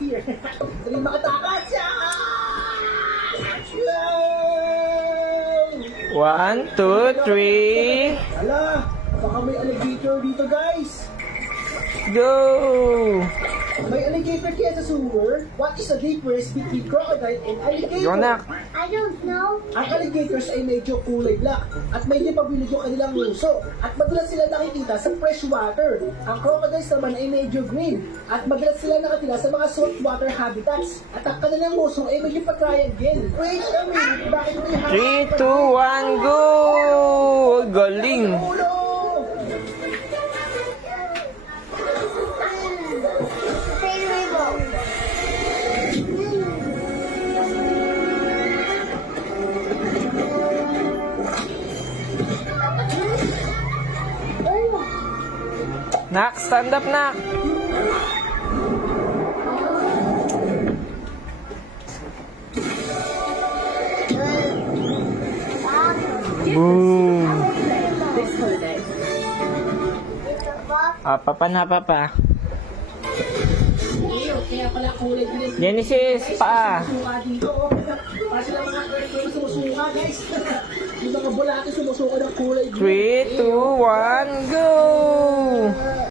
fear. Dali makatakas! One, two, three. Ala, baka may alligator dito guys. Go! May alligator kaya sa sewer? What is the difference between crocodile and alligator? Go, nak. I don't know. Ang alligators ay medyo kulay black at medyo pabilig yung kanilang nguso at madalas sila nakikita sa fresh water. Ang crocodiles naman ay medyo green at madalas sila nakatira sa mga saltwater habitats at ang kanilang nguso ay medyo pa-triangle. Wait a minute, bakit may 3, 2, 1, go! Galing! Ulo! Nak, stand up, nak! Boom! Papa na, papa. Kaya pala kulay green. Genesis, pa! Sumusuka dito, oh. Para sila mga earthquake sumusuka, guys. Yung mga bulate sumusuka ng kulay green. 3, 2, 1, go!